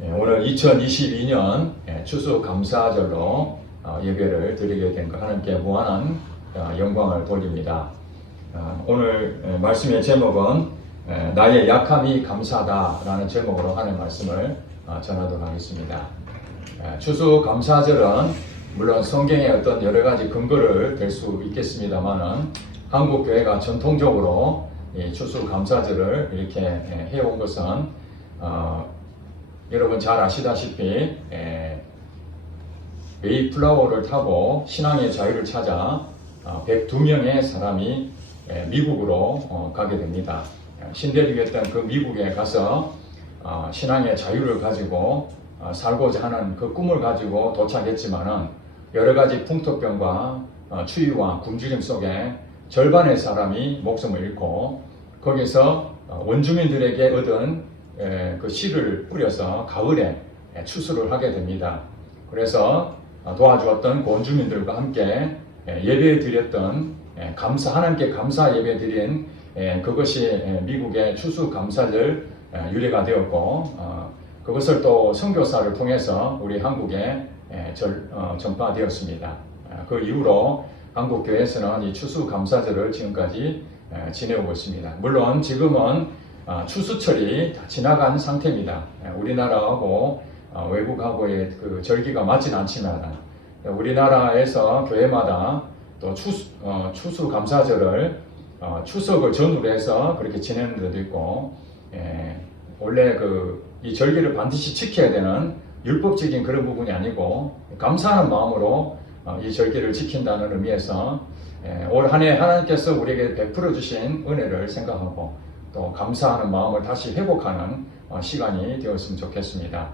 오늘 2022년 추수감사절로 예배를 드리게 된 것 하나님께 무한한 영광을 돌립니다. 오늘 말씀의 제목은 나의 약함이 감사하다라는 제목으로 하는 말씀을 전하도록 하겠습니다. 추수감사절은 물론 성경의 어떤 여러 가지 근거를 댈 수 있겠습니다만은 한국 교회가 전통적으로 추수감사절을 이렇게 해온 것은 여러분 잘 아시다시피 메이플라워를 타고 신앙의 자유를 찾아 102명의 사람이 미국으로 가게 됩니다. 신대륙이었던 그 미국에 가서 신앙의 자유를 가지고 살고자 하는 그 꿈을 가지고 도착했지만은 여러 가지 풍토병과 추위와 굶주림 속에 절반의 사람이 목숨을 잃고 거기서 원주민들에게 얻은 그 씨를 뿌려서 가을에 추수를 하게 됩니다. 그래서 도와주었던 원주민들과 함께 예배 드렸던 하나님께 감사 예배 드린 그것이 미국의 추수감사절 유래가 되었고 그것을 또 선교사를 통해서 우리 한국에 전파되었습니다. 그 이후로 한국 교회에서는 이 추수감사절을 지금까지 지내오고 있습니다. 물론 지금은 추수철이 다 지나간 상태입니다. 우리나라하고 외국하고의 그 절기가 맞진 않지만 우리나라에서 교회마다 또 추수감사절을 추석을 전후로 해서 그렇게 지내는 데도 있고 원래 이 절기를 반드시 지켜야 되는 율법적인 그런 부분이 아니고 감사하는 마음으로 이 절기를 지킨다는 의미에서 올 한 해 하나님께서 우리에게 베풀어 주신 은혜를 생각하고 또 감사하는 마음을 다시 회복하는 시간이 되었으면 좋겠습니다.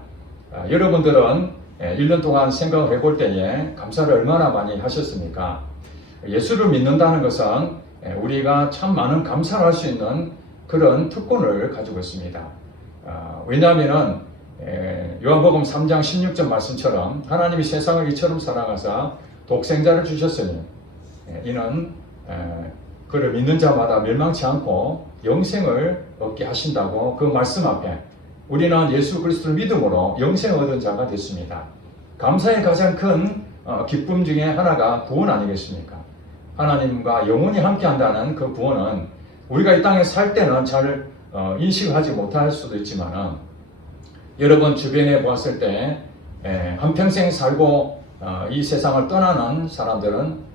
여러분들은 1년 동안 생각을 해볼 때에 감사를 얼마나 많이 하셨습니까? 예수를 믿는다는 것은 우리가 참 많은 감사를 할 수 있는 그런 특권을 가지고 있습니다. 왜냐하면 요한복음 3장 16절 말씀처럼 하나님이 세상을 이처럼 사랑하사 독생자를 주셨으니 이는 그를 믿는 자마다 멸망치 않고 영생을 얻게 하신다고 그 말씀 앞에 우리는 예수 그리스도를 믿음으로 영생을 얻은 자가 됐습니다. 감사의 가장 큰 기쁨 중에 하나가 구원 아니겠습니까? 하나님과 영원히 함께 한다는 그 구원은 우리가 이 땅에 살 때는 잘 인식을 하지 못할 수도 있지만 여러분 주변에 보았을 때 한평생 살고 이 세상을 떠나는 사람들은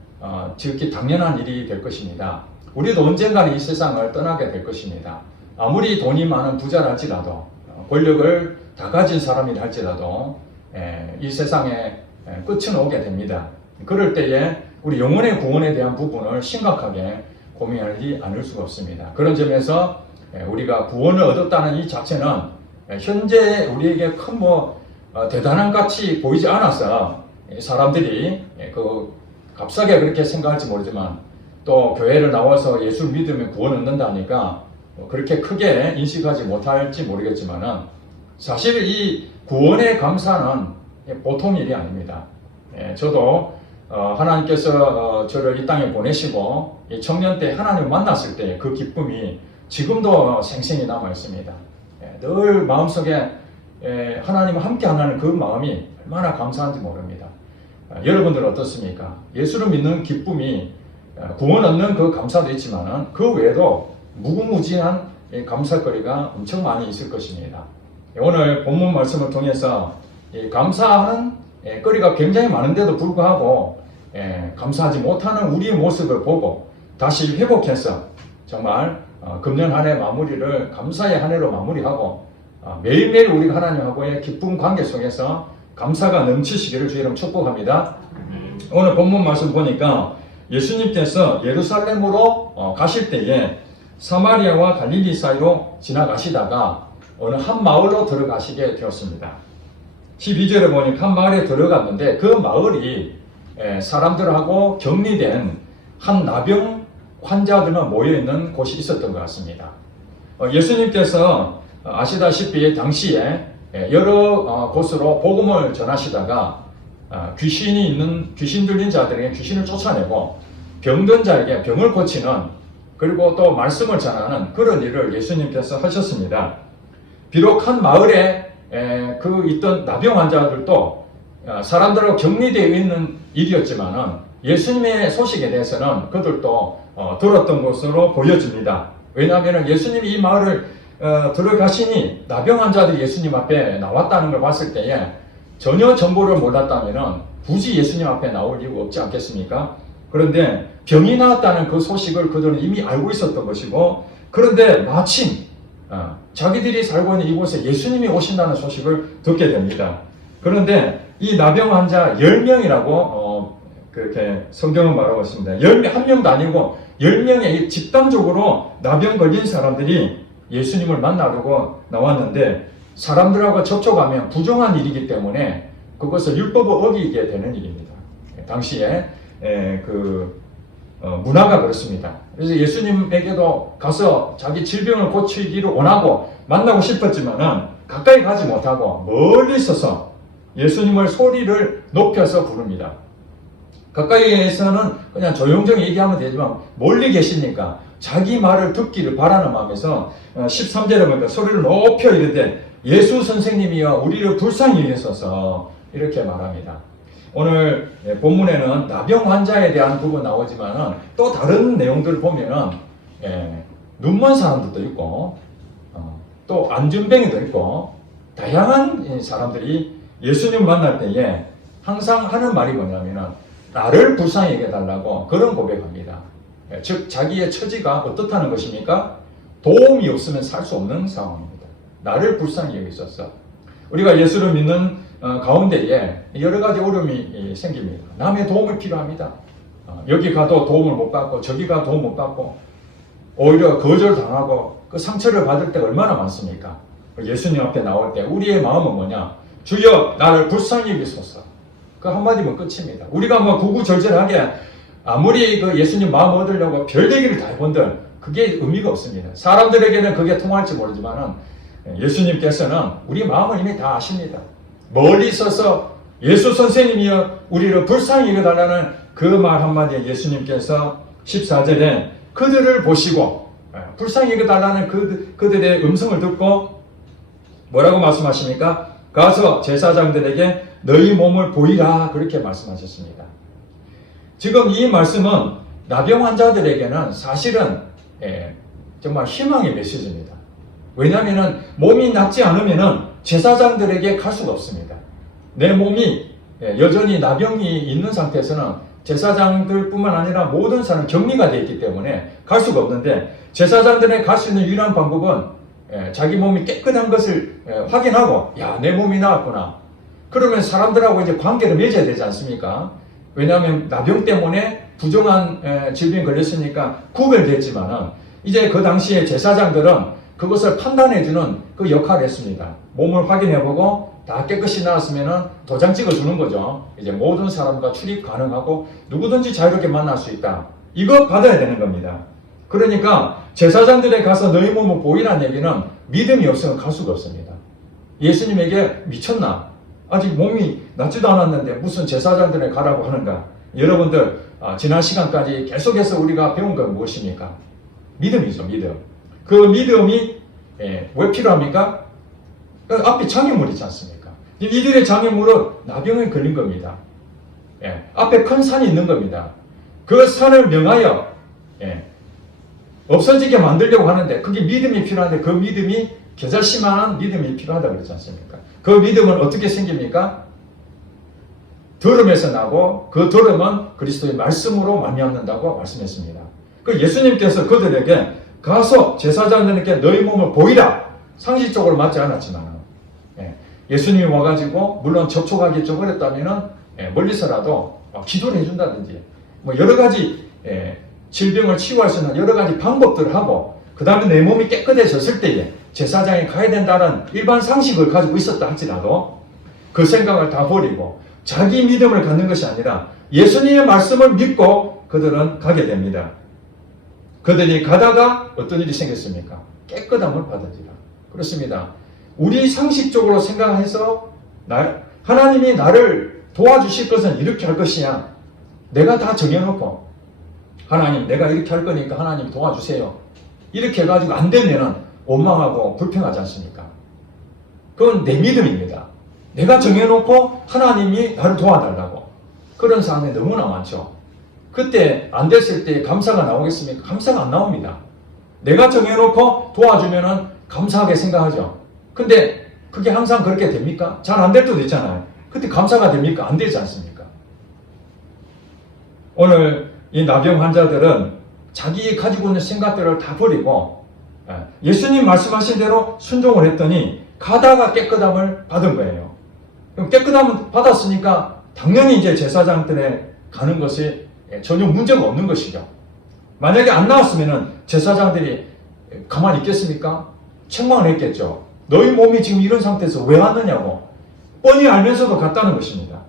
지극히 당연한 일이 될 것입니다. 우리도 언젠가는 이 세상을 떠나게 될 것입니다. 아무리 돈이 많은 부자라 할지라도 권력을 다 가진 사람이라 할지라도 이 세상에 끝은 오게 됩니다. 그럴 때에 우리 영혼의 구원에 대한 부분을 심각하게 고민하지 않을 수가 없습니다. 그런 점에서 우리가 구원을 얻었다는 이 자체는 현재 우리에게 큰 대단한 가치 보이지 않아서 사람들이 값싸게 그렇게 생각할지 모르지만 또 교회를 나와서 예수를 믿으면 구원 얻는다니까 그렇게 크게 인식하지 못할지 모르겠지만 사실 이 구원의 감사는 보통 일이 아닙니다. 저도 하나님께서 저를 이 땅에 보내시고 청년 때 하나님을 만났을 때 그 기쁨이 지금도 생생히 남아 있습니다. 늘 마음속에 하나님과 함께 하는 그 마음이 얼마나 감사한지 모릅니다. 여러분들은 어떻습니까? 예수를 믿는 기쁨이 구원 얻는 그 감사도 있지만 그 외에도 무궁무진한 감사거리가 엄청 많이 있을 것입니다. 오늘 본문 말씀을 통해서 감사하는 거리가 굉장히 많은데도 불구하고 감사하지 못하는 우리의 모습을 보고 다시 회복해서 정말 금년 한 해 마무리를 감사의 한 해로 마무리하고 매일매일 우리가 하나님하고의 기쁜 관계 속에서 감사가 넘치시기를 주의 이름 축복합니다. 오늘 본문 말씀 보니까 예수님께서 예루살렘으로 가실 때에 사마리아와 갈릴리 사이로 지나가시다가 어느 한 마을로 들어가시게 되었습니다. 12절에 보니까 한 마을에 들어갔는데 그 마을이 사람들하고 격리된 한 나병 환자들만 모여있는 곳이 있었던 것 같습니다. 예수님께서 아시다시피 당시에 여러 곳으로 복음을 전하시다가 귀신 들린 자들에게 귀신을 쫓아내고 병든 자에게 병을 고치는 그리고 또 말씀을 전하는 그런 일을 예수님께서 하셨습니다. 비록 한 마을에 그 있던 나병 환자들도 사람들하고 격리되어 있는 일이었지만은 예수님의 소식에 대해서는 그들도 들었던 것으로 보여집니다. 왜냐하면 예수님이 이 마을을 들어가시니 나병 환자들이 예수님 앞에 나왔다는 걸 봤을 때에 전혀 정보를 몰랐다면 굳이 예수님 앞에 나올 이유가 없지 않겠습니까? 그런데 병이 나았다는 그 소식을 그들은 이미 알고 있었던 것이고, 그런데 마침 자기들이 살고 있는 이곳에 예수님이 오신다는 소식을 듣게 됩니다. 그런데 이 나병 환자 10명이라고 그렇게 성경은 말하고 있습니다. 한 명도 아니고 10명의 집단적으로 나병 걸린 사람들이 예수님을 만나려고 나왔는데, 사람들하고 접촉하면 부정한 일이기 때문에 그것을 율법을 어기게 되는 일입니다. 당시에 문화가 그렇습니다. 그래서 예수님에게도 가서 자기 질병을 고치기를 원하고 만나고 싶었지만은 가까이 가지 못하고 멀리 있어서 예수님을 소리를 높여서 부릅니다. 가까이에서는 그냥 조용조용 얘기하면 되지만 멀리 계시니까 자기 말을 듣기를 바라는 마음에서 13절에 보니까 소리를 높여 이르되 예수 선생님이여 우리를 불쌍히 여기소서 이렇게 말합니다. 오늘 본문에는 나병 환자에 대한 부분 나오지만은 또 다른 내용들을 보면은 눈먼 사람들도 있고 또 안전뱅이도 있고 다양한 사람들이 예수님 만날 때에 항상 하는 말이 뭐냐면은 나를 불쌍히 여겨달라고 그런 고백합니다. 즉 자기의 처지가 어떻다는 것입니까? 도움이 없으면 살 수 없는 상황입니다. 나를 불쌍히 여기소서. 우리가 예수를 믿는 가운데에 여러 가지 어려움이 생깁니다. 남의 도움이 필요합니다. 여기 가도 도움을 못 받고 저기 가도 도움 못 받고 오히려 거절당하고 그 상처를 받을 때가 얼마나 많습니까? 예수님 앞에 나올 때 우리의 마음은 뭐냐? 주여 나를 불쌍히 여기소서. 그 한마디면 끝입니다. 우리가 뭐 구구절절하게 아무리 그 예수님 마음 얻으려고 별얘기를 다 해본들 그게 의미가 없습니다. 사람들에게는 그게 통할지 모르지만은 예수님께서는 우리 마음을 이미 다 아십니다. 멀리 있어서 예수 선생님이여 우리를 불쌍히 여겨달라는 그 말 한마디에 예수님께서 14절에 그들을 보시고 불쌍히 여겨달라는 그들의 음성을 듣고 뭐라고 말씀하십니까? 가서 제사장들에게 너희 몸을 보이라 그렇게 말씀하셨습니다. 지금 이 말씀은 나병 환자들에게는 사실은 정말 희망의 메시지입니다. 왜냐하면 몸이 낫지 않으면 제사장들에게 갈 수가 없습니다. 내 몸이 여전히 나병이 있는 상태에서는 제사장들뿐만 아니라 모든 사람 격리가 되어 있기 때문에 갈 수가 없는데, 제사장들에게 갈 수 있는 유일한 방법은 자기 몸이 깨끗한 것을 확인하고 야, 내 몸이 나았구나. 그러면 사람들하고 이제 관계를 맺어야 되지 않습니까? 왜냐하면 나병 때문에 부정한 질병이 걸렸으니까 구별됐지만은 이제 그 당시에 제사장들은 그것을 판단해주는 그 역할을 했습니다. 몸을 확인해보고 다 깨끗이 나았으면은 도장 찍어주는 거죠. 이제 모든 사람과 출입 가능하고 누구든지 자유롭게 만날 수 있다. 이거 받아야 되는 겁니다. 그러니까 제사장들에 가서 너희 몸을 보이라는 얘기는 믿음이 없으면 갈 수가 없습니다. 예수님에게 미쳤나? 아직 몸이 낫지도 않았는데 무슨 제사장들에 가라고 하는가? 여러분들 지난 시간까지 계속해서 우리가 배운 건 무엇입니까? 믿음이죠. 믿음. 그 믿음이 왜 필요합니까? 그 앞에 장애물 있지 않습니까? 이들의 장애물은 나병에 걸린 겁니다. 앞에 큰 산이 있는 겁니다. 그 산을 명하여 없어지게 만들려고 하는데 그게 믿음이 필요한데 그 믿음이 겨자씨만한 믿음이 필요하다고 그랬지 않습니까? 그 믿음은 어떻게 생깁니까? 들음에서 나고 그 들음은 그리스도의 말씀으로 말미암는다고 말씀했습니다. 그 예수님께서 그들에게 가서 제사장들에게 너희 몸을 보이라. 상식적으로 맞지 않았지만 예수님이 와가지고 물론 접촉하기 좀 어렵다면 멀리서라도 기도를 해준다든지 뭐 여러 가지 질병을 치유할 수 있는 여러 가지 방법들을 하고 그 다음에 내 몸이 깨끗해졌을 때에 제사장에 가야 된다는 일반 상식을 가지고 있었다 할지라도 그 생각을 다 버리고 자기 믿음을 갖는 것이 아니라 예수님의 말씀을 믿고 그들은 가게 됩니다. 그들이 가다가 어떤 일이 생겼습니까? 깨끗함을 받으리라. 그렇습니다. 우리 상식적으로 생각해서 하나님이 나를 도와주실 것은 이렇게 할 것이야. 내가 다 정해놓고 하나님 내가 이렇게 할 거니까 하나님 도와주세요. 이렇게 해가지고 안 되면은 원망하고 불평하지 않습니까? 그건 내 믿음입니다. 내가 정해놓고 하나님이 나를 도와달라고. 그런 사람이 너무나 많죠. 그때 안 됐을 때 감사가 나오겠습니까? 감사가 안 나옵니다. 내가 정해놓고 도와주면은 감사하게 생각하죠. 근데 그게 항상 그렇게 됩니까? 잘 안 될 때도 있잖아요. 그때 감사가 됩니까? 안 되지 않습니까? 오늘 이 나병 환자들은 자기 가지고 있는 생각들을 다 버리고 예수님 말씀하신 대로 순종을 했더니 가다가 깨끗함을 받은 거예요. 그럼 깨끗함을 받았으니까 당연히 이제 제사장들에 가는 것이 전혀 문제가 없는 것이죠. 만약에 안 나왔으면 제사장들이 가만히 있겠습니까? 책망을 했겠죠. 너희 몸이 지금 이런 상태에서 왜 왔느냐고 뻔히 알면서도 갔다는 것입니다.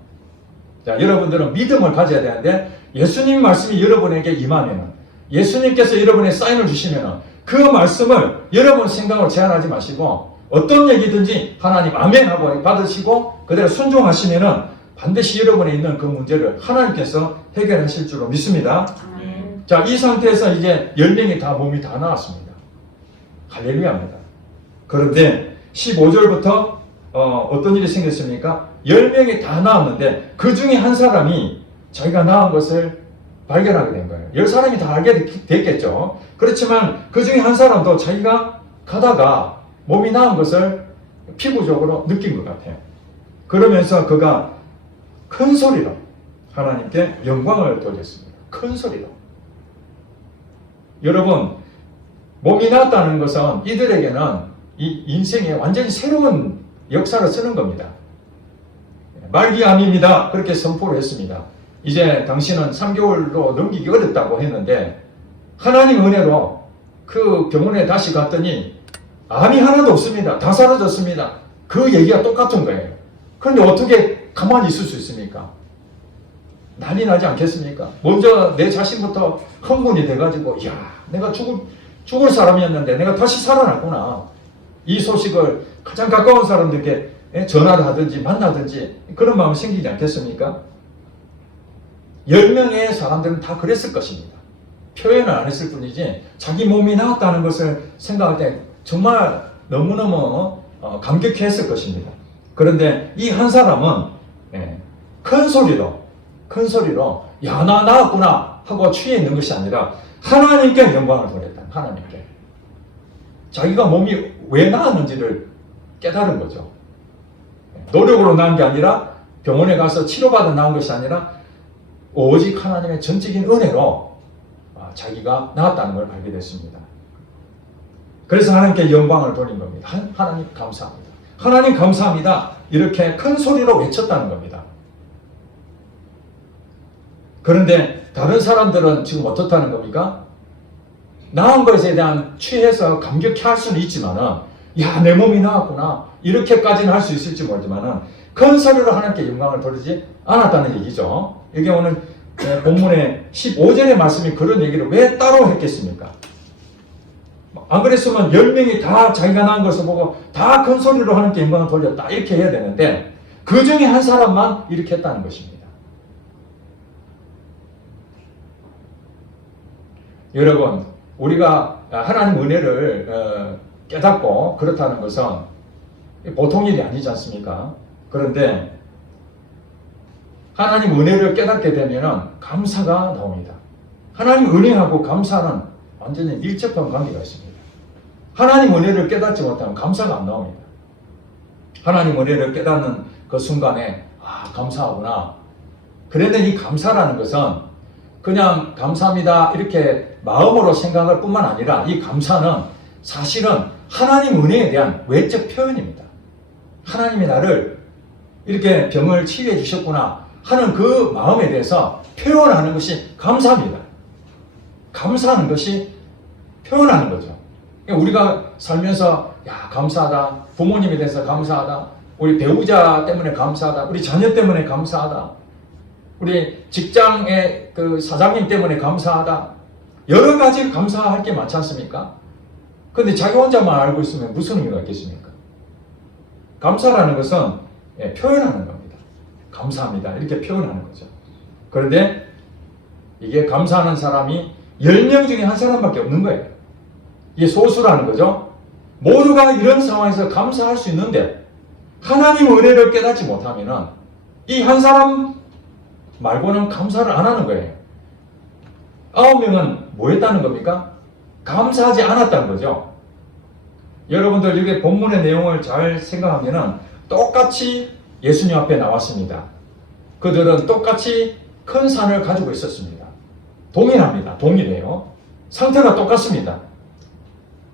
자, 여러분들은 믿음을 가져야 되는데 예수님 말씀이 여러분에게 임하면은 예수님께서 여러분의 사인을 주시면은 그 말씀을 여러분 생각으로 제한하지 마시고 어떤 얘기든지 하나님 아멘 하고 받으시고 그대로 순종하시면은 반드시 여러분에 있는 그 문제를 하나님께서 해결하실 줄로 믿습니다. 아멘. 자, 이 상태에서 이제 10명이 다 몸이 다 나왔습니다. 할렐루야입니다. 그런데 15절부터 어떤 일이 생겼습니까? 10명이 다 나왔는데 그 중에 한 사람이 자기가 나은 것을 발견하게 된 거예요. 10사람이 다 알게 됐겠죠. 그렇지만 그 중에 한 사람도 자기가 가다가 몸이 나은 것을 피부적으로 느낀 것 같아요. 그러면서 그가 큰 소리로 하나님께 영광을 돌렸습니다. 큰 소리로. 여러분, 몸이 나았다는 것은 이들에게는 이 인생에 완전히 새로운 역사를 쓰는 겁니다. 말기암입니다. 그렇게 선포를 했습니다. 이제 당신은 3개월로 넘기기 어렵다고 했는데 하나님 은혜로 그 병원에 다시 갔더니 암이 하나도 없습니다. 다 사라졌습니다. 그 얘기가 똑같은 거예요. 그런데 어떻게 가만히 있을 수 있습니까? 난리 나지 않겠습니까? 먼저 내 자신부터 흥분이 돼가지고 야, 내가 죽을 사람이었는데 내가 다시 살아났구나. 이 소식을 가장 가까운 사람들께 전화를 하든지 만나든지 그런 마음이 생기지 않겠습니까? 10명의 사람들은 다 그랬을 것입니다. 표현을 안 했을 뿐이지 자기 몸이 나았다는 것을 생각할 때 정말 너무너무 감격했을 것입니다. 그런데 이 한 사람은 큰 소리로 야, 나 나았구나 하고 취해 있는 것이 아니라 하나님께 영광을 돌렸다. 하나님께. 자기가 몸이 왜 나았는지를 깨달은 거죠. 노력으로 나은 게 아니라 병원에 가서 치료받아 나은 것이 아니라 오직 하나님의 전적인 은혜로 자기가 나았다는 걸 알게 됐습니다. 그래서 하나님께 영광을 돌린 겁니다. 하나님 감사합니다. 하나님 감사합니다. 이렇게 큰 소리로 외쳤다는 겁니다. 그런데 다른 사람들은 지금 어떻다는 겁니까? 나은 것에 대한 취해서 감격해 할 수는 있지만은 야, 내 몸이 나았구나 이렇게까지는 할 수 있을지 모르지만은 큰 소리로 하나님께 영광을 돌리지 않았다는 얘기죠. 이게 오늘 본문의 15절의 말씀이 그런 얘기를 왜 따로 했겠습니까? 안 그랬으면 10명이 다 자기가 나은 것을 보고 다 큰 소리로 하나님께 영광을 돌렸다 이렇게 해야 되는데 그 중에 한 사람만 이렇게 했다는 것입니다. 여러분, 우리가 하나님 은혜를 깨닫고 그렇다는 것은 보통 일이 아니지 않습니까? 그런데 하나님 은혜를 깨닫게 되면 감사가 나옵니다. 하나님 은혜하고 감사는 완전히 밀접한 관계가 있습니다. 하나님 은혜를 깨닫지 못하면 감사가 안 나옵니다. 하나님 은혜를 깨닫는 그 순간에 감사하구나. 그런데 이 감사라는 것은 그냥 감사합니다 이렇게 마음으로 생각할 뿐만 아니라 이 감사는 사실은 하나님 은혜에 대한 외적 표현입니다. 하나님이 나를 이렇게 병을 치유해 주셨구나 하는 그 마음에 대해서 표현하는 것이 감사합니다. 감사하는 것이 표현하는 거죠. 우리가 살면서 야, 감사하다. 부모님에 대해서 감사하다. 우리 배우자 때문에 감사하다. 우리 자녀 때문에 감사하다. 우리 직장의 그 사장님 때문에 감사하다. 여러 가지 감사할 게 많지 않습니까? 근데 자기 혼자만 알고 있으면 무슨 의미가 있겠습니까? 감사라는 것은 표현하는 겁니다. 감사합니다. 이렇게 표현하는 거죠. 그런데 이게 감사하는 사람이 10명 중에 한 사람밖에 없는 거예요. 이게 소수라는 거죠. 모두가 이런 상황에서 감사할 수 있는데 하나님 은혜를 깨닫지 못하면은 이 한 사람 말고는 감사를 안 하는 거예요. 9명은 뭐 했다는 겁니까? 감사하지 않았다는 거죠. 여러분들 여기 본문의 내용을 잘 생각하면은 똑같이 예수님 앞에 나왔습니다. 그들은 똑같이 큰 산을 가지고 있었습니다. 동일합니다. 동일해요. 상태가 똑같습니다.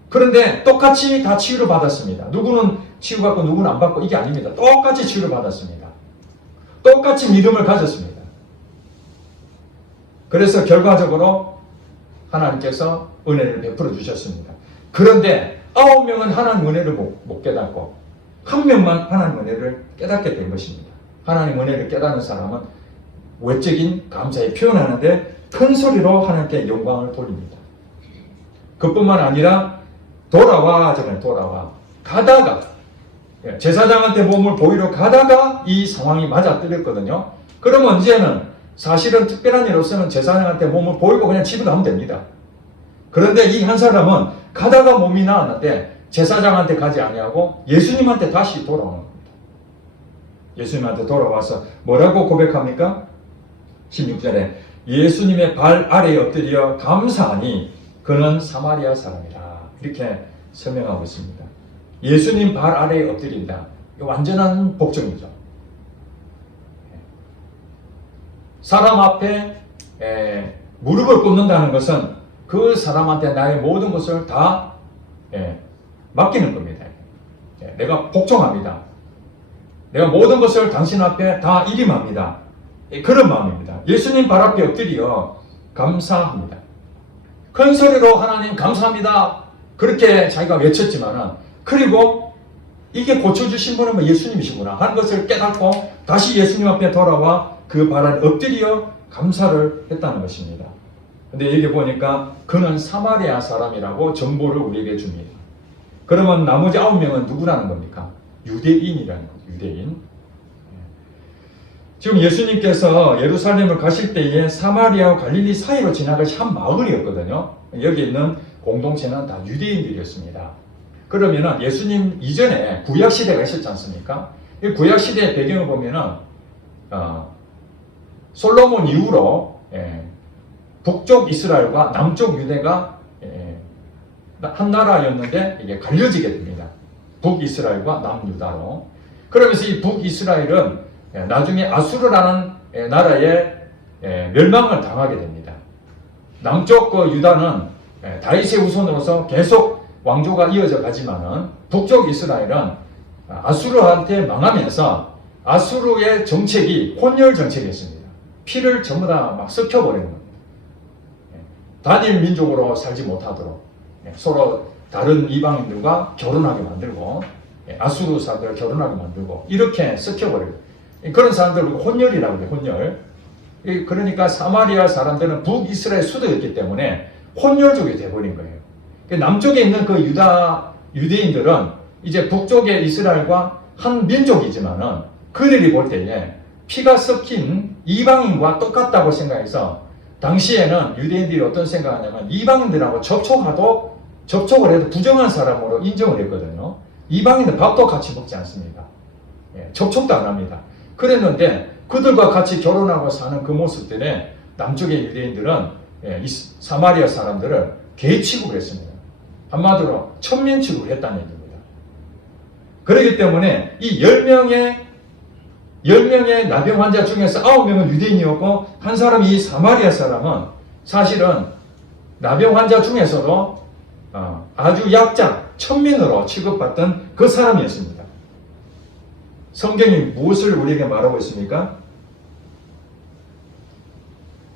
그런데 똑같이 다 치유를 받았습니다. 누구는 치유받고 누구는 안 받고 이게 아닙니다. 똑같이 치유를 받았습니다. 똑같이 믿음을 가졌습니다. 그래서 결과적으로 하나님께서 은혜를 베풀어 주셨습니다. 그런데 9명은 하나님 은혜를 못 깨닫고 한 명만 하나님 은혜를 깨닫게 된 것입니다. 하나님 은혜를 깨닫는 사람은 외적인 감사에 표현하는데 큰 소리로 하나님께 영광을 돌립니다. 그뿐만 아니라 돌아와 가다가 제사장한테 몸을 보이러 가다가 이 상황이 맞아떨렸거든요. 그러면 이제는 사실은 특별한 일 없으면 제사장한테 몸을 보이고 그냥 집에 가면 됩니다. 그런데 이 한 사람은 가다가 몸이 나았는데 제사장한테 가지 아니하고 예수님한테 다시 돌아오는 겁니다. 예수님한테 돌아와서 뭐라고 고백합니까? 16절에 예수님의 발 아래에 엎드려 감사하니 그는 사마리아 사람이라 이렇게 설명하고 있습니다. 예수님 발 아래에 엎드린다. 완전한 복종이죠. 사람 앞에 무릎을 꿇는다는 것은 그 사람한테 나의 모든 것을 다 맡기는 겁니다. 내가 복종합니다. 내가 모든 것을 당신 앞에 다 일임합니다. 그런 마음입니다. 예수님 발 앞에 엎드려 감사합니다. 큰 소리로 하나님 감사합니다. 그렇게 자기가 외쳤지만은 그리고 이게 고쳐주신 분은 예수님이시구나 하는 것을 깨닫고 다시 예수님 앞에 돌아와 그 발 아래 엎드려 감사를 했다는 것입니다. 근데 여기 보니까 그는 사마리아 사람이라고 정보를 우리에게 줍니다. 그러면 나머지 9명은 누구라는 겁니까? 유대인이라는 거죠. 유대인. 지금 예수님께서 예루살렘을 가실 때에 사마리아와 갈릴리 사이로 지나가신 한 마을이었거든요. 여기 있는 공동체는 다 유대인들이었습니다. 그러면은 예수님 이전에 구약시대가 있었지 않습니까? 이 구약시대의 배경을 보면은 솔로몬 이후로 북쪽 이스라엘과 남쪽 유대가 한 나라였는데 이게 갈려지게 됩니다. 북이스라엘과 남유다로. 그러면서 이 북이스라엘은 나중에 아수르라는 나라에 멸망을 당하게 됩니다. 남쪽 그 유다는 다윗의 후손으로서 계속 왕조가 이어져 가지만은 북쪽 이스라엘은 아수르한테 망하면서 아수르의 정책이 혼혈 정책이었습니다. 피를 전부 다 막 섞여버리는 겁니다. 단일 민족으로 살지 못하도록 서로 다른 이방인들과 결혼하게 만들고 아수르 사람들과 결혼하게 만들고 이렇게 섞여버리고 그런 사람들을 혼혈이라고 해요. 혼혈. 그러니까 사마리아 사람들은 북이스라엘 수도였기 때문에 혼혈족이 돼버린 거예요. 남쪽에 있는 그 유대인들은 이제 북쪽의 이스라엘과 한 민족이지만은 그들이 볼 때에 피가 섞인 이방인과 똑같다고 생각해서 당시에는 유대인들이 어떤 생각하냐면 이방인들하고 접촉을 해도 부정한 사람으로 인정을 했거든요. 이방인들 밥도 같이 먹지 않습니다. 접촉도 안 합니다. 그랬는데 그들과 같이 결혼하고 사는 그 모습들에 남쪽의 유대인들은 사마리아 사람들을 개 취급을 했습니다. 한마디로 천민 취급을 했다는 얘기입니다. 그렇기 때문에 이 10명의 나병 환자 중에서 9명은 유대인이었고 한 사람이 이 사마리아 사람은 사실은 나병 환자 중에서도 아주 약자, 천민으로 취급받던 그 사람이었습니다. 성경이 무엇을 우리에게 말하고 있습니까?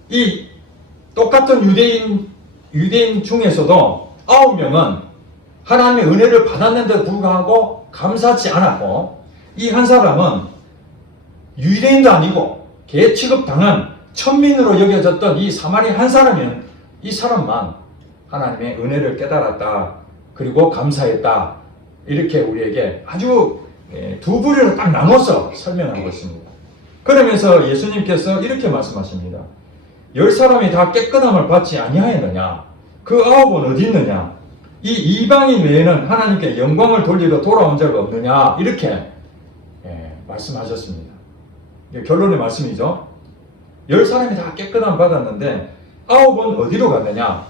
이 똑같은 유대인 중에서도 9명은 하나님의 은혜를 받았는데도 불구하고 감사하지 않았고 이 한 사람은 유대인도 아니고 개 취급당한 천민으로 여겨졌던 이 사마리아 한 사람이면 이 사람만 하나님의 은혜를 깨달았다. 그리고 감사했다. 이렇게 우리에게 아주 두 부류로 딱 나눠서 설명하고 있습니다. 그러면서 예수님께서 이렇게 말씀하십니다. 10사람이 다 깨끗함을 받지 아니하였느냐? 그 9은 어디 있느냐? 이 이방인 외에는 하나님께 영광을 돌리러 돌아온 자가 없느냐? 이렇게 말씀하셨습니다. 이게 결론의 말씀이죠. 10사람이 다 깨끗함 받았는데 9은 어디로 갔느냐?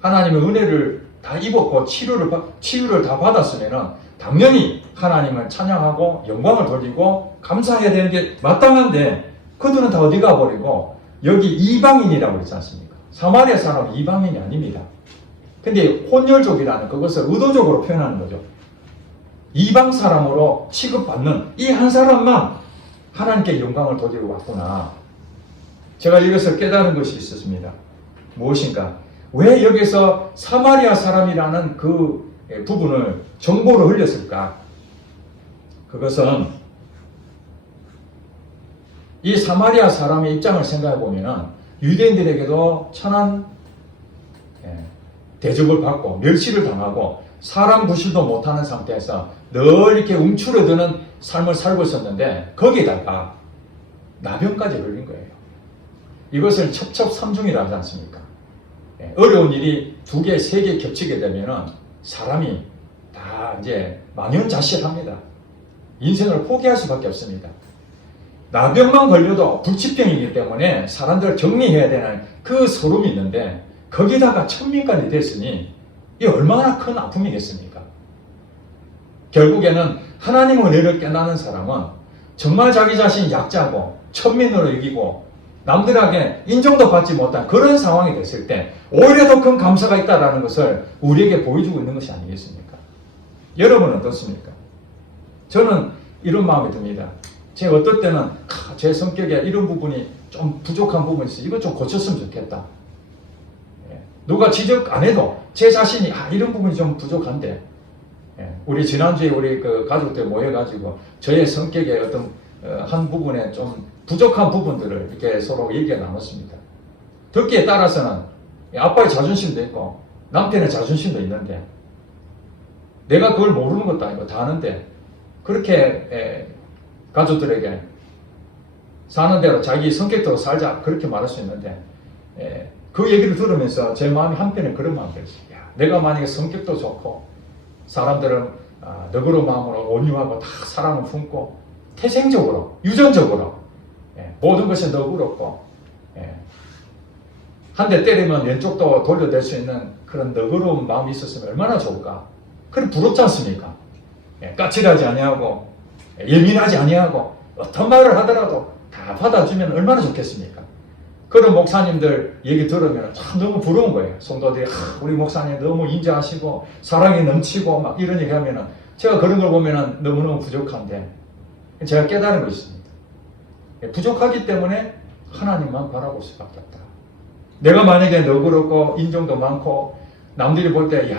하나님의 은혜를 다 입었고 치유를 다 받았으면 당연히 하나님을 찬양하고 영광을 돌리고 감사해야 되는 게 마땅한데 그들은 다 어디 가버리고 여기 이방인이라고 그랬지 않습니까? 사마리아 사람은 이방인이 아닙니다. 근데 혼혈족이라는 그것을 의도적으로 표현하는 거죠. 이방 사람으로 취급받는 이 한 사람만 하나님께 영광을 돌리고 왔구나. 제가 이것을 깨달은 것이 있었습니다. 무엇인가? 왜 여기서 사마리아 사람이라는 그 부분을 정보로 흘렸을까? 그것은 이 사마리아 사람의 입장을 생각해 보면 유대인들에게도 천한 대접을 받고 멸시를 당하고 사람 구실도 못하는 상태에서 늘 이렇게 움츠러드는 삶을 살고 있었는데 거기에다가 나병까지 걸린 거예요. 이것을 첩첩삼중이라 하지 않습니까? 어려운 일이 2개, 3개 겹치게 되면 사람이 다 이제 망연자실합니다. 인생을 포기할 수밖에 없습니다. 나병만 걸려도 불치병이기 때문에 사람들을 격리해야 되는 그 서름이 있는데 거기다가 천민까지 됐으니 이 얼마나 큰 아픔이겠습니까? 결국에는 하나님의 은혜를 깨닫는 사람은 정말 자기 자신이 약자고 천민으로 여기고 남들에게 인정도 받지 못한 그런 상황이 됐을 때 오히려 더 큰 감사가 있다는 것을 우리에게 보여주고 있는 것이 아니겠습니까? 여러분은 어떻습니까? 저는 이런 마음이 듭니다. 제가 어떨 때는 제 성격에 이런 부분이 좀 부족한 부분이 있어요. 이거 좀 고쳤으면 좋겠다. 누가 지적 안 해도 제 자신이 이런 부분이 좀 부족한데 우리 지난주에 우리 그 가족들 모여가지고 저의 성격의 어떤 한 부분에 좀 부족한 부분들을 이렇게 서로 얘기해 나눴습니다. 듣기에 따라서는 아빠의 자존심도 있고 남편의 자존심도 있는데 내가 그걸 모르는 것도 아니고 다 아는데 그렇게 가족들에게 사는 대로 자기 성격대로 살자 그렇게 말할 수 있는데 그 얘기를 들으면서 제 마음이 한편에 그런 마음이 들었어요. 내가 만약에 성격도 좋고 사람들은 너그러운 마음으로 온유하고 다 사랑을 품고 태생적으로 유전적으로 모든 것이 너그럽고 한 대 때리면 왼쪽도 돌려댈 수 있는 그런 너그러운 마음이 있었으면 얼마나 좋을까. 그럼 부럽지 않습니까? 까칠하지 아니하고 예민하지 아니하고 어떤 말을 하더라도 다 받아주면 얼마나 좋겠습니까? 그런 목사님들 얘기 들으면 참 너무 부러운 거예요. 성도들이 우리 목사님 너무 인자하시고 사랑이 넘치고 막 이런 얘기 하면은 제가 그런 걸 보면은 너무너무 부족한데 제가 깨달은 것이 있습니다. 부족하기 때문에 하나님만 바라볼 수밖에 없다. 내가 만약에 너그럽고 인정도 많고 남들이 볼 때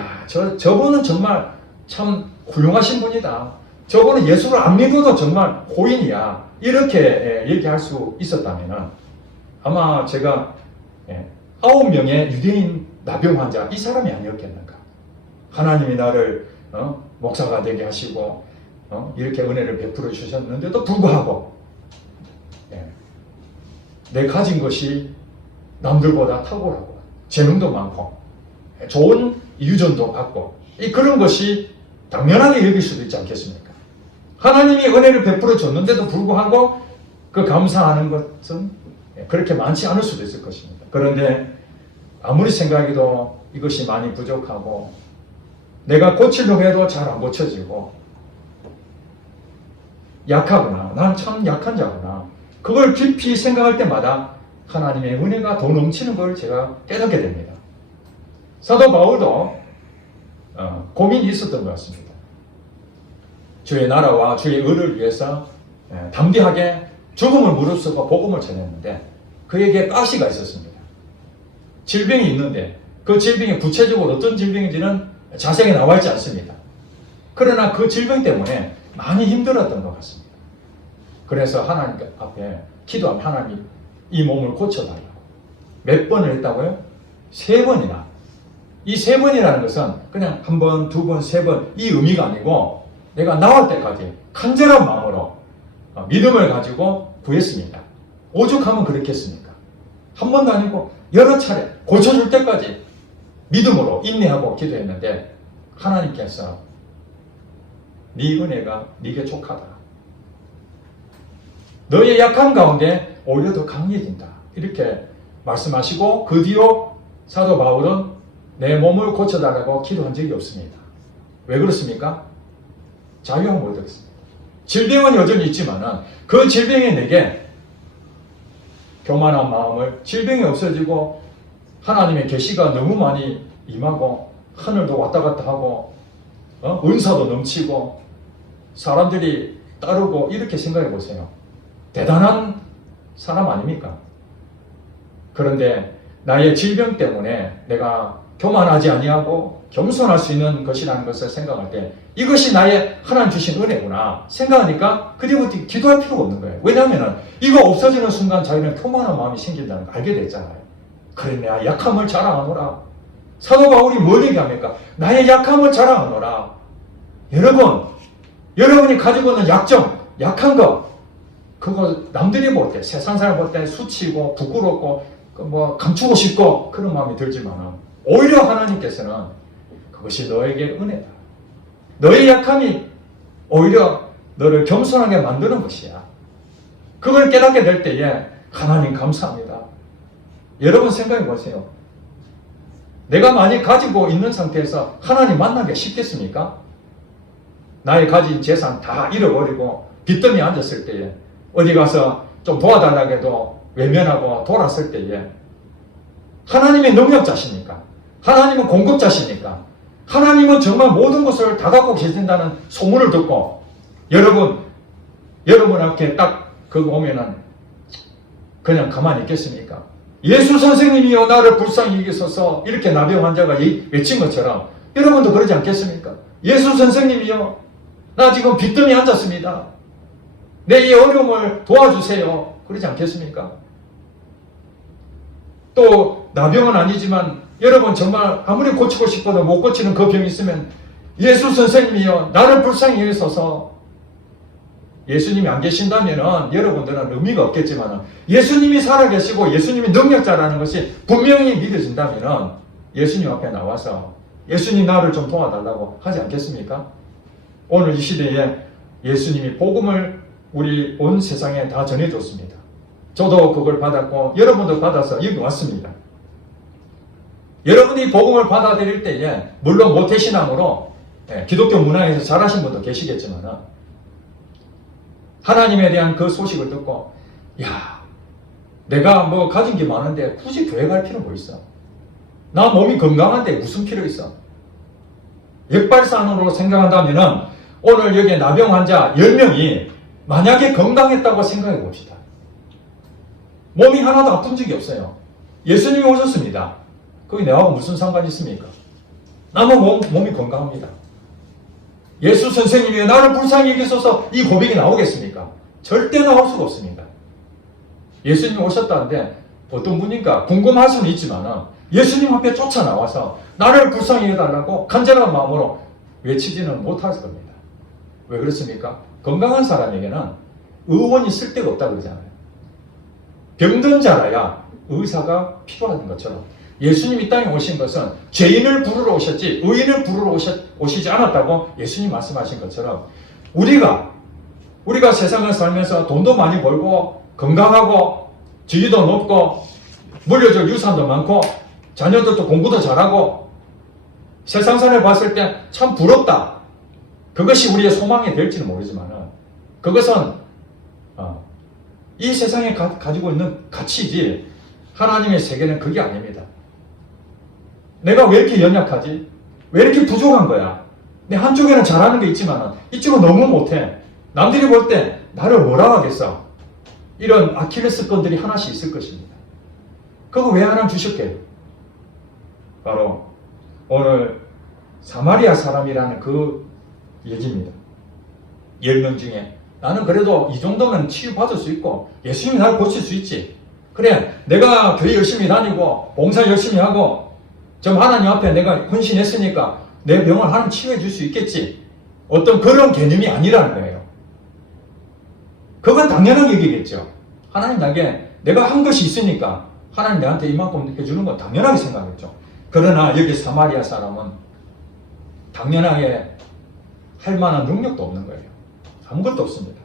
저분은 정말 참 훌륭하신 분이다. 저분은 예수를 안 믿어도 정말 고인이야. 이렇게 얘기할 수 있었다면 아마 제가 9명의 유대인 나병 환자 이 사람이 아니었겠는가. 하나님이 나를 목사가 되게 하시고 이렇게 은혜를 베풀어 주셨는데도 불구하고 내 가진 것이 남들보다 탁월하고 재능도 많고 좋은 유전도 받고 그런 것이 당연하게 여길 수도 있지 않겠습니까? 하나님이 은혜를 베풀어 줬는데도 불구하고 그 감사하는 것은 그렇게 많지 않을 수도 있을 것입니다. 그런데 아무리 생각해도 이것이 많이 부족하고 내가 고치려고 해도 잘 안 고쳐지고 약하구나. 난 참 약한 자구나. 그걸 깊이 생각할 때마다 하나님의 은혜가 더 넘치는 걸 제가 깨닫게 됩니다. 사도 바울도 고민이 있었던 것 같습니다. 주의 나라와 주의 의를 위해서 담대하게 죽음을 무릅쓰고 복음을 전했는데 그에게 가시가 있었습니다. 질병이 있는데 그 질병이 구체적으로 어떤 질병인지는 자세히 나와 있지 않습니다. 그러나 그 질병 때문에 많이 힘들었던 것 같습니다. 그래서 하나님 앞에 기도하면 하나님 이 몸을 고쳐달라고. 몇 번을 했다고요? 3번이나. 이 3번이라는 것은 그냥 1번, 2번, 3번 이 의미가 아니고 내가 나올 때까지 간절한 마음으로 믿음을 가지고 구했습니다. 오죽하면 그렇겠습니까? 한 번도 아니고 여러 차례 고쳐줄 때까지 믿음으로 인내하고 기도했는데 하나님께서 네 은혜가 네게 족하다. 너의 약함 가운데 오히려 더 강해진다. 이렇게 말씀하시고 그 뒤로 사도 바울은 내 몸을 고쳐달라고 기도한 적이 없습니다. 왜 그렇습니까? 자유함을 못 얻었습니다. 질병은 여전히 있지만은 그 질병이 내게 교만한 마음을, 질병이 없어지고 하나님의 계시가 너무 많이 임하고 하늘도 왔다 갔다 하고 은사도 넘치고 사람들이 따르고 이렇게 생각해 보세요. 대단한 사람 아닙니까? 그런데 나의 질병 때문에 내가 교만하지 아니하고 겸손할 수 있는 것이라는 것을 생각할 때 이것이 나의 하나님 주신 은혜구나 생각하니까 그뒤부터 기도할 필요가 없는 거예요. 왜냐하면 이거 없어지는 순간 자기는 교만한 마음이 생긴다는 걸 알게 됐잖아요. 그래 내가 약함을 자랑하노라. 사도 바울이 뭘 얘기합니까? 나의 약함을 자랑하노라. 여러분이 가지고 있는 약점, 약한 거 그거 남들이 볼 때, 세상 사람 볼 때 수치고 부끄럽고 감추고 싶고 그런 마음이 들지만 오히려 하나님께서는 그것이 너에게 은혜다. 너의 약함이 오히려 너를 겸손하게 만드는 것이야. 그걸 깨닫게 될 때에 하나님 감사합니다. 여러분 생각해 보세요. 내가 많이 가지고 있는 상태에서 하나님 만나기 쉽겠습니까? 나의 가진 재산 다 잃어버리고 빚더미에 앉았을 때에 어디 가서 좀 도와달라고 해도 외면하고 돌았을 때에 하나님의 능력자시니까 하나님은 공급자시니까 하나님은 정말 모든 것을 다 갖고 계신다는 소문을 듣고 여러분 앞에 딱 그거 오면은 그냥 가만히 있겠습니까? 예수 선생님이여 나를 불쌍히 여기소서 이렇게 나병 환자가 외친 것처럼 여러분도 그러지 않겠습니까? 예수 선생님이여 나 지금 빚더미에 앉았습니다. 내 이 어려움을 도와주세요. 그러지 않겠습니까? 또 나병은 아니지만 여러분 정말 아무리 고치고 싶어도 못 고치는 그 병이 있으면 예수 선생님이여 나를 불쌍히 여기소서. 예수님이 안 계신다면 여러분들은 의미가 없겠지만 예수님이 살아계시고 예수님이 능력자라는 것이 분명히 믿어진다면 예수님 앞에 나와서 예수님 나를 좀 도와달라고 하지 않겠습니까? 오늘 이 시대에 예수님이 복음을 우리 온 세상에 다 전해줬습니다. 저도 그걸 받았고 여러분도 받아서 여기 왔습니다. 여러분이 복음을 받아들일 때에 물론 모태신앙으로 기독교 문화에서 잘하신 분도 계시겠지만 하나님에 대한 그 소식을 듣고 야 내가 가진 게 많은데 굳이 교회 갈 필요 뭐 있어? 나 몸이 건강한데 무슨 필요 있어? 역발상으로 생각한다면 오늘 여기 나병 환자 10명이 만약에 건강했다고 생각해 봅시다. 몸이 하나도 아픈 적이 없어요. 예수님이 오셨습니다. 그게 내하고 무슨 상관이 있습니까? 나는 몸이 건강합니다. 예수 선생님이 나를 불쌍히 여기소서 이 고백이 나오겠습니까? 절대 나올 수가 없습니다. 예수님이 오셨다는데 어떤 분인가 궁금할 수는 있지만 예수님 앞에 쫓아나와서 나를 불쌍히 여겨달라고 간절한 마음으로 외치지는 못할 겁니다. 왜 그렇습니까? 건강한 사람에게는 의원이 쓸데가 없다고 그러잖아요. 병든 자라야 의사가 필요한 것처럼 예수님 이 땅에 오신 것은 죄인을 부르러 오셨지 의인을 부르러 오시지 않았다고 예수님 말씀하신 것처럼 우리가 세상을 살면서 돈도 많이 벌고 건강하고 지위도 높고 물려줄 유산도 많고 자녀들도 공부도 잘하고 세상사를 봤을 때 참 부럽다. 그것이 우리의 소망이 될지는 모르지만 그것은 이 세상에 가지고 있는 가치지 하나님의 세계는 그게 아닙니다. 내가 왜 이렇게 연약하지? 왜 이렇게 부족한 거야? 내 한쪽에는 잘하는 게 있지만 이쪽은 너무 못해. 남들이 볼 때 나를 뭐라 하겠어? 이런 아킬레스건들이 하나씩 있을 것입니다. 그거 왜 하나님 주셨게요? 바로 오늘 사마리아 사람이라는 그 얘기입니다. 10명 중에 나는 그래도 이 정도면 치유받을 수 있고 예수님이 나를 고칠 수 있지. 그래 내가 교회 열심히 다니고 봉사 열심히 하고 좀 하나님 앞에 내가 헌신했으니까 내 병을 하나님 치유해 줄 수 있겠지. 어떤 그런 개념이 아니라는 거예요. 그건 당연한 얘기겠죠. 하나님 내가 한 것이 있으니까 하나님 내한테 이만큼 해주는 건 당연하게 생각했죠. 그러나 여기 사마리아 사람은 당연하게 할 만한 능력도 없는 거예요. 아무것도 없습니다.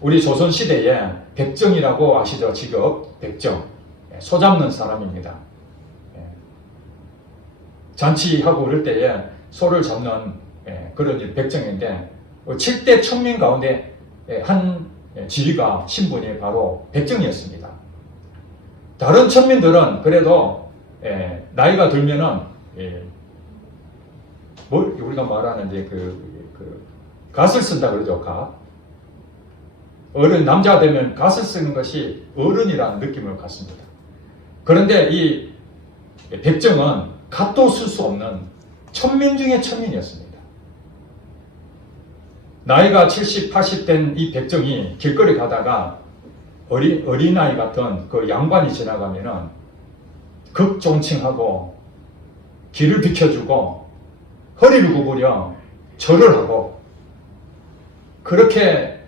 우리 조선시대에 백정이라고 아시죠? 직업 백정. 소 잡는 사람입니다. 잔치하고 그럴 때에 소를 잡는 그런 백정인데 7대 천민 가운데 한 지위가 신분이 바로 백정이었습니다. 다른 천민들은 그래도 나이가 들면은 뭘 우리가 말하는데 그 갓을 쓴다 그러죠. 갓. 어른 남자가 되면 갓을 쓰는 것이 어른이라는 느낌을 갖습니다. 그런데 이 백정은 갓도 쓸 수 없는 천민 중의 천민이었습니다. 나이가 70, 80 된 이 백정이 길거리 가다가 어린아이 같은 그 양반이 지나가면은 극존칭하고 길을 비켜주고 허리를 구부려 절을 하고 그렇게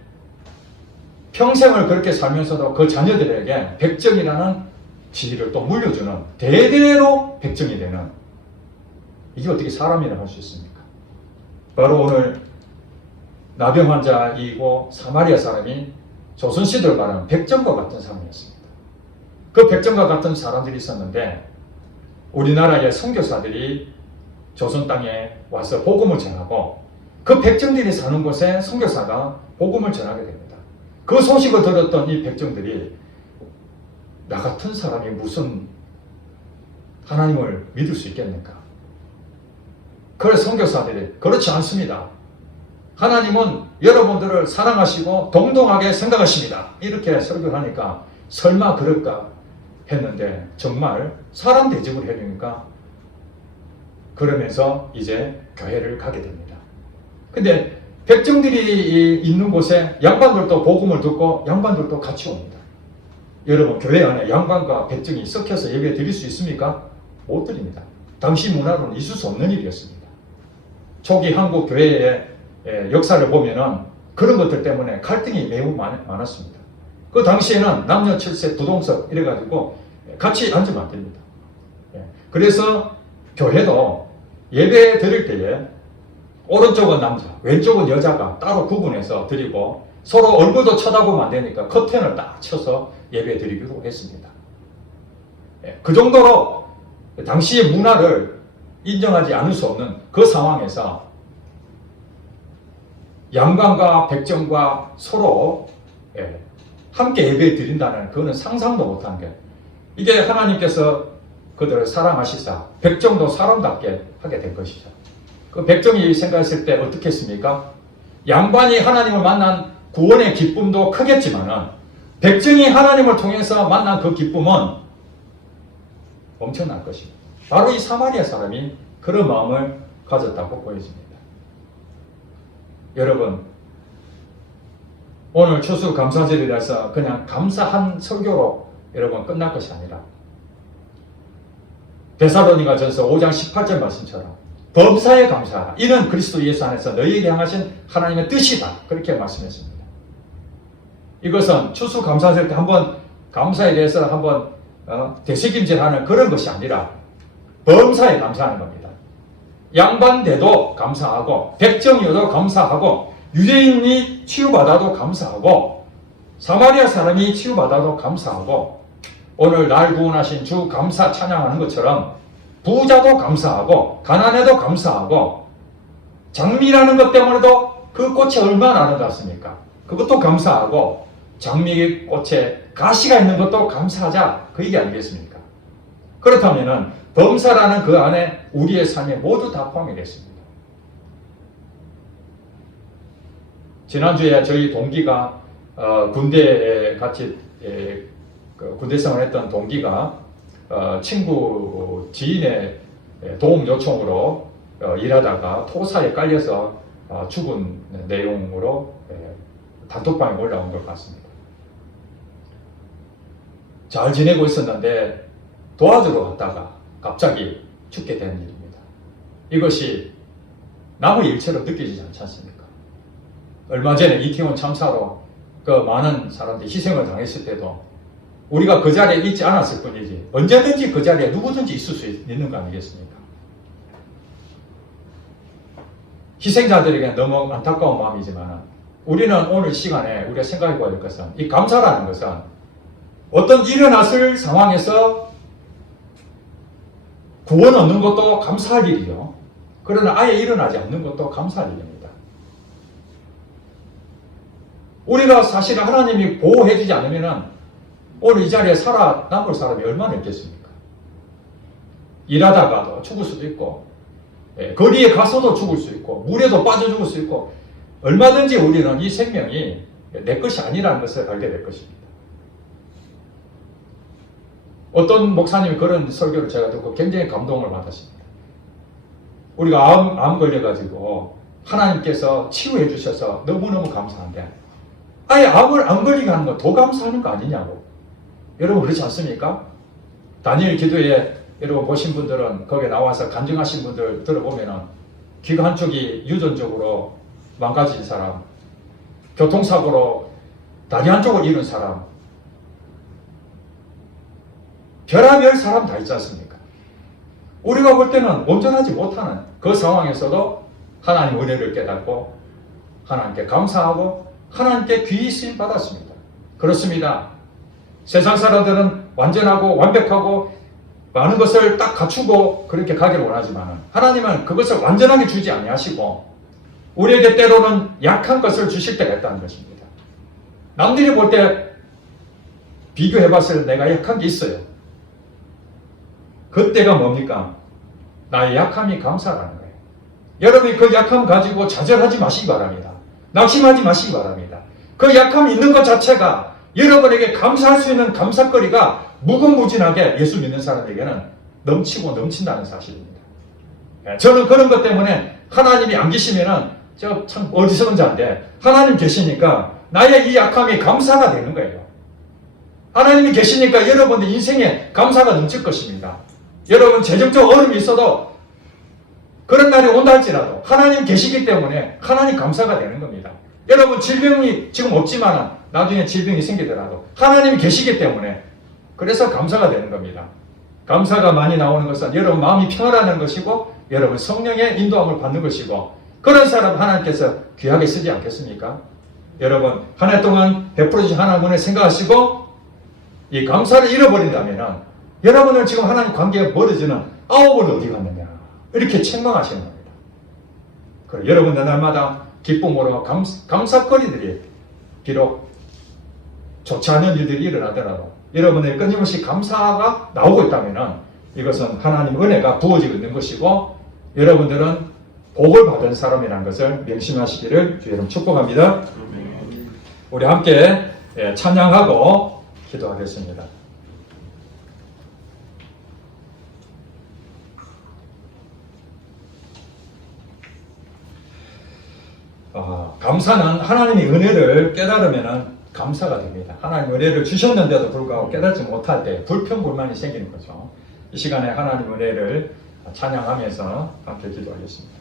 평생을 그렇게 살면서도 그 자녀들에게 백정이라는 지위를 또 물려주는 대대로 백정이 되는 이게 어떻게 사람이라 할 수 있습니까? 바로 오늘 나병 환자이고 사마리아 사람이 조선시대를 말하는 백정과 같은 사람이었습니다. 그 백정과 같은 사람들이 있었는데 우리나라의 선교사들이 조선 땅에 와서 복음을 전하고 그 백정들이 사는 곳에 선교사가 복음을 전하게 됩니다. 그 소식을 들었던 이 백정들이 나 같은 사람이 무슨 하나님을 믿을 수 있겠는가? 그래서 선교사들이 그렇지 않습니다. 하나님은 여러분들을 사랑하시고 동등하게 생각하십니다. 이렇게 설교를 하니까 설마 그럴까 했는데 정말 사람 대접을 해주니까 그러면서 이제 교회를 가게 됩니다. 근데 백정들이 있는 곳에 양반들도 복음을 듣고 양반들도 같이 옵니다. 여러분 교회 안에 양반과 백정이 섞여서 예배 드릴 수 있습니까? 못 드립니다. 당시 문화로는 있을 수 없는 일이었습니다. 초기 한국 교회의 역사를 보면은 그런 것들 때문에 갈등이 매우 많았습니다. 그 당시에는 남녀 7세 부동석 이래가지고 같이 앉으면 안 됩니다. 그래서 교회도 예배 드릴 때에 오른쪽은 남자, 왼쪽은 여자가 따로 구분해서 드리고 서로 얼굴도 쳐다보면 안 되니까 커튼을 딱 쳐서 예배 드리기로 했습니다. 그 정도로 당시의 문화를 인정하지 않을 수 없는 그 상황에서 양반과 백정과 서로 함께 예배 드린다는 그거는 상상도 못한 게 이게 하나님께서 그들을 사랑하시사 백정도 사람답게 하게 된 것이죠. 그 백정이 생각했을 때 어떻게 했습니까? 양반이 하나님을 만난 구원의 기쁨도 크겠지만은 백정이 하나님을 통해서 만난 그 기쁨은 엄청날 것입니다. 바로 이 사마리아 사람이 그런 마음을 가졌다고 보여집니다. 여러분, 오늘 추수감사절이라서 그냥 감사한 설교로 여러분 끝날 것이 아니라 데살로니가전서 5장 18절 말씀처럼 범사에 감사하라. 이는 그리스도 예수 안에서 너희에게 향하신 하나님의 뜻이다. 그렇게 말씀했습니다. 이것은 추수감사절 때 한번 감사에 대해서 한번 되새김질하는 그런 것이 아니라 범사에 감사하는 겁니다. 양반돼도 감사하고 백정이어도 감사하고 유대인이 치유받아도 감사하고 사마리아 사람이 치유받아도 감사하고 오늘 날 구원하신 주 감사 찬양하는 것처럼 부자도 감사하고 가난해도 감사하고 장미라는 것 때문에도 그 꽃이 얼마나 아름답습니까? 그것도 감사하고 장미 꽃에 가시가 있는 것도 감사하자 그 얘기 아니겠습니까? 그렇다면은 범사라는 그 안에 우리의 삶에 모두 다 포함이 됐습니다. 지난주에 저희 동기가 군대에 같이 군대 생활을 했던 동기가 친구 지인의 도움 요청으로 일하다가 토사에 깔려서 죽은 내용으로 단톡방에 올라온 것 같습니다. 잘 지내고 있었는데 도와주러 갔다가 갑자기 죽게 된 일입니다. 이것이 남의 일처럼 느껴지지 않지 않습니까? 얼마 전에 이태원 참사로 그 많은 사람들이 희생을 당했을 때도 우리가 그 자리에 있지 않았을 뿐이지 언제든지 그 자리에 누구든지 있을 수 있는 거 아니겠습니까? 희생자들에게 너무 안타까운 마음이지만 우리는 오늘 시간에 우리가 생각해 봐야 될 것은 이 감사라는 것은 어떤 일어났을 상황에서 구원 얻는 것도 감사할 일이요. 그러나 아예 일어나지 않는 것도 감사할 일입니다. 우리가 사실은 하나님이 보호해주지 않으면 오늘 이 자리에 살아남을 사람이 얼마나 있겠습니까? 일하다가도 죽을 수도 있고, 거리에 가서도 죽을 수 있고, 물에도 빠져 죽을 수 있고, 얼마든지 우리는 이 생명이 내 것이 아니라는 것을 알게 될 것입니다. 어떤 목사님이 그런 설교를 제가 듣고 굉장히 감동을 받았습니다. 우리가 암 걸려가지고 하나님께서 치유해 주셔서 너무너무 감사한데 아예 암을 안 걸리게 하는 건 더 감사하는 거 아니냐고. 여러분 그렇지 않습니까? 다니엘 기도에 여러분 보신 분들은 거기에 나와서 간증하신 분들 들어보면은 귀가 한쪽이 유전적으로 망가진 사람, 교통사고로 다리 한쪽을 잃은 사람, 별의별 사람 다 있지 않습니까? 우리가 볼 때는 온전하지 못하는 그 상황에서도 하나님 은혜를 깨닫고 하나님께 감사하고 하나님께 귀히 쓰임 받았습니다. 그렇습니다. 세상 사람들은 완전하고 완벽하고 많은 것을 딱 갖추고 그렇게 가기를 원하지만 하나님은 그것을 완전하게 주지 아니하시고 우리에게 때로는 약한 것을 주실 때가 있다는 것입니다. 남들이 볼 때 비교해봤을 때 내가 약한 게 있어요. 그때가 뭡니까? 나의 약함이 감사라는 거예요. 여러분이 그 약함 가지고 좌절하지 마시기 바랍니다. 낙심하지 마시기 바랍니다. 그 약함이 있는 것 자체가 여러분에게 감사할 수 있는 감사거리가 무궁무진하게 예수 믿는 사람에게는 넘치고 넘친다는 사실입니다. 저는 그런 것 때문에 하나님이 안 계시면은 저 참 어리석은 자인데 하나님 계시니까 나의 이 약함이 감사가 되는 거예요. 하나님이 계시니까 여러분의 인생에 감사가 넘칠 것입니다. 여러분 재정적 어려움이 있어도 그런 날이 온다 할지라도 하나님 계시기 때문에 하나님 감사가 되는 겁니다. 여러분 질병이 지금 없지만 나중에 질병이 생기더라도 하나님이 계시기 때문에 그래서 감사가 되는 겁니다. 감사가 많이 나오는 것은 여러분 마음이 평안하는 것이고 여러분 성령의 인도함을 받는 것이고 그런 사람 하나님께서 귀하게 쓰지 않겠습니까? 여러분 한 해 동안 베풀어주신 하나님을 생각하시고 이 감사를 잃어버린다면 여러분은 지금 하나님 관계가 멀어지는 9은 어디 갔느냐 이렇게 책망하시는 겁니다. 그리고 여러분들 날마다 기쁨으로 감사거리들이 비록 좋지 않은 일들이 일어나더라도 여러분의 끊임없이 감사가 나오고 있다면 이것은 하나님 은혜가 부어지고 있는 것이고 여러분들은 복을 받은 사람이라는 것을 명심하시기를 주의 이름 축복합니다. 우리 함께 찬양하고 기도하겠습니다. 감사는 하나님의 은혜를 깨달으면 감사가 됩니다. 하나님 은혜를 주셨는데도 불구하고 깨닫지 못할 때 불평불만이 생기는 거죠. 이 시간에 하나님 은혜를 찬양하면서 함께 기도하겠습니다.